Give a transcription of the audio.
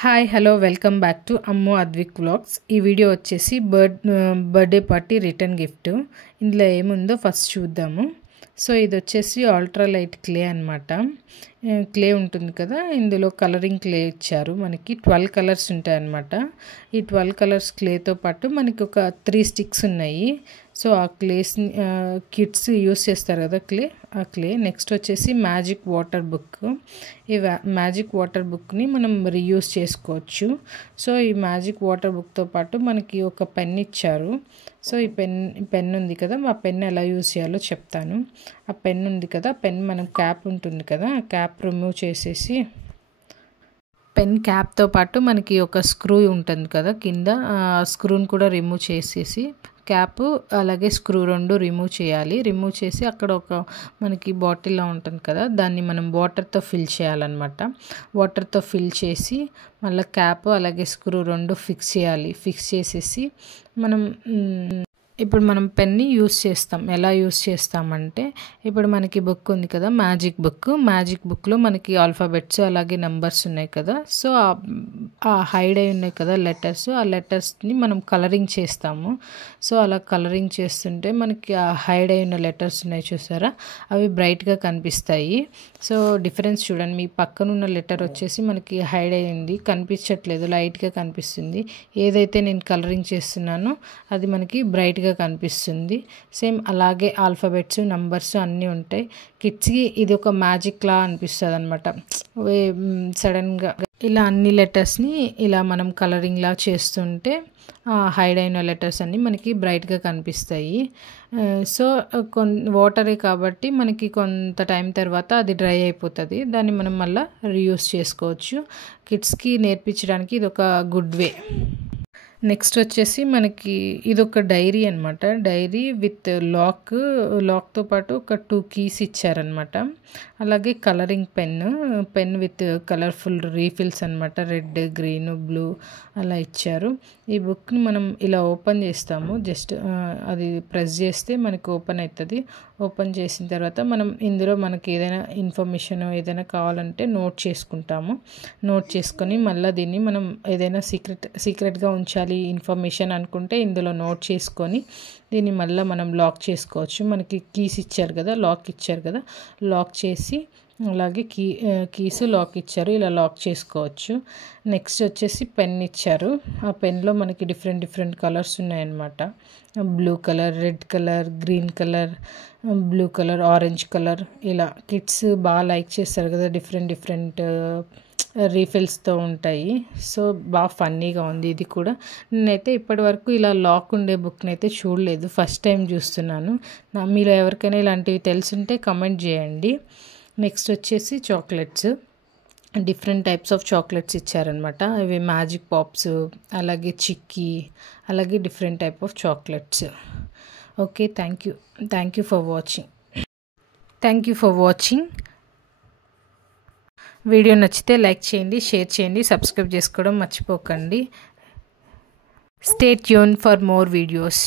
Hi hello welcome back to Ammu Advik vlogs. ఈ video వచ్చేసి birthday party return gift. ఇందులో ఏముందో ఫస్ట్ చూద్దాము. సో ఇది వచ్చేసి అల్ట్రా లైట్ క్లే అనమాట. క్లే ఉంటుంది కదా, ఇందులో కలరింగ్ క్లే ఇచ్చారు. మనకి 12 కలర్స్ ఉంటాయి అన్నమాట. ఈ 12 కలర్స్ క్లేతో పాటు మనకి ఒక 3 స్టిక్స్ ఉన్నాయి. సో ఆ క్లేస్ని కిడ్స్ యూస్ చేస్తారు కదా ఆ క్లే. నెక్స్ట్ వచ్చేసి మ్యాజిక్ వాటర్ బుక్. ఈ మ్యాజిక్ వాటర్ బుక్ని మనం రీయూస్ చేసుకోవచ్చు. సో ఈ మ్యాజిక్ వాటర్ బుక్తో పాటు మనకి ఒక పెన్ ఇచ్చారు. సో ఈ పెన్ ఉంది కదా, ఆ పెన్ ఎలా యూస్ చేయాలో చెప్తాను. ఆ పెన్ ఉంది కదా, పెన్ మనం క్యాప్ ఉంటుంది కదా, ఆ క్యాప్ రిమూవ్ చేసేసి పెన్ క్యాప్తో పాటు మనకి ఒక స్క్రూ ఉంటుంది కదా కింద, ఆ స్క్రూని కూడా రిమూవ్ చేసేసి క్యాప్ అలాగే స్క్రూ రెండు రిమూవ్ చేయాలి. రిమూవ్ చేసి అక్కడ ఒక మనకి బాటిల్లో ఉంటుంది కదా, దాన్ని మనం వాటర్తో ఫిల్ చేయాలన్నమాట. వాటర్తో ఫిల్ చేసి మళ్ళీ క్యాప్ అలాగే స్క్రూ రెండు ఫిక్స్ చేయాలి. ఫిక్స్ చేసేసి ఇప్పుడు మనం పెన్ని యూస్ చేస్తాం. ఎలా యూస్ చేస్తామంటే, ఇప్పుడు మనకి బుక్ ఉంది కదా మ్యాజిక్ బుక్లో మనకి ఆల్ఫాబెట్స్ అలాగే నెంబర్స్ ఉన్నాయి కదా. సో ఆ హైడ్ అయి ఉన్నాయి కదా లెటర్స్, ఆ లెటర్స్ని మనం కలరింగ్ చేస్తాము. సో అలా కలరింగ్ చేస్తుంటే మనకి ఆ హైడ్ అయి ఉన్న లెటర్స్ ఉన్నాయి చూసారా, అవి బ్రైట్గా కనిపిస్తాయి. సో డిఫరెన్స్ చూడండి, మీ పక్కన ఉన్న లెటర్ వచ్చేసి మనకి హైడ్ అయ్యింది, కనిపించట్లేదు, లైట్గా కనిపిస్తుంది. ఏదైతే నేను కలరింగ్ చేస్తున్నానో అది మనకి బ్రైట్గా కనిపిస్తుంది. సేమ్ అలాగే ఆల్ఫాబెట్స్ నంబర్స్ అన్నీ ఉంటాయి. కిడ్స్కి ఇది ఒక మ్యాజిక్ లా అనిపిస్తుంది అనమాట. సడన్గా ఇలా అన్ని లెటర్స్ని ఇలా మనం కలరింగ్ లా చేస్తుంటే హైడ్ అయిన లెటర్స్ అన్నీ మనకి బ్రైట్గా కనిపిస్తాయి. సో వాటరే కాబట్టి మనకి కొంత టైం తర్వాత అది డ్రై అయిపోతుంది. దాన్ని మనం మళ్ళీ రీయూస్ చేసుకోవచ్చు. కిడ్స్కి నేర్పించడానికి ఇది ఒక గుడ్ వే. నెక్స్ట్ వచ్చేసి మనకి ఇదొక డైరీ అనమాట. డైరీ విత్ లాక్తో పాటు ఒక 2 కీస్ ఇచ్చారనమాట. అలాగే colouring pen with colourful refills అనమాట. రెడ్, గ్రీన్, బ్లూ అలా ఇచ్చారు. ఈ బుక్ని మనం ఇలా ఓపెన్ చేస్తాము. జస్ట్ అది ప్రెస్ చేస్తే మనకి ఓపెన్ అవుతుంది. ఓపెన్ చేసిన తర్వాత మనం ఇందులో మనకి ఏదైనా ఇన్ఫర్మేషన్ ఏదైనా కావాలంటే నోట్ చేసుకుంటాము. నోట్ చేసుకొని మళ్ళీ దీన్ని మనం ఏదైనా సీక్రెట్గా ఉంచాలి ఇన్ఫర్మేషన్ అనుకుంటే ఇందులో నోట్ చేసుకొని దీన్ని మళ్ళీ మనం లాక్ చేసుకోవచ్చు. మనకి కీస్ ఇచ్చారు కదా, లాక్ చేసి అలాగే కీస్ లాక్ ఇచ్చారు, ఇలా లాక్ చేసుకోవచ్చు. నెక్స్ట్ వచ్చేసి పెన్ ఇచ్చారు. ఆ పెన్లో మనకి డిఫరెంట్ కలర్స్ ఉన్నాయన్నమాట. Blue colour, red colour, green colour, blue colour, orange colour, ఇలా కిడ్స్ బాగా లైక్ చేస్తారు కదా, డిఫరెంట్ రీఫిల్స్తో ఉంటాయి. సో బాగా ఫన్నీగా ఉంది ఇది కూడా. నేనైతే ఇప్పటి వరకు ఇలా లాక్ ఉండే బుక్ని అయితే చూడలేదు, ఫస్ట్ టైం చూస్తున్నాను. మీలో ఎవరికైనా ఇలాంటివి తెలుసుంటే కమెంట్ చేయండి. నెక్స్ట్ వచ్చేసి chocolates, different types of chocolates ఇచ్చారనమాట. ఇవి మ్యాజిక్ పాప్స్ అలాగే చిక్కీ అలాగే different type of chocolates. Okay, thank you for watching. Video నచ్చితే లైక్ చేయండి, షేర్ చేయండి, సబ్స్క్రైబ్ చేసుకోవడం మర్చిపోకండి. Stay tune for more videos.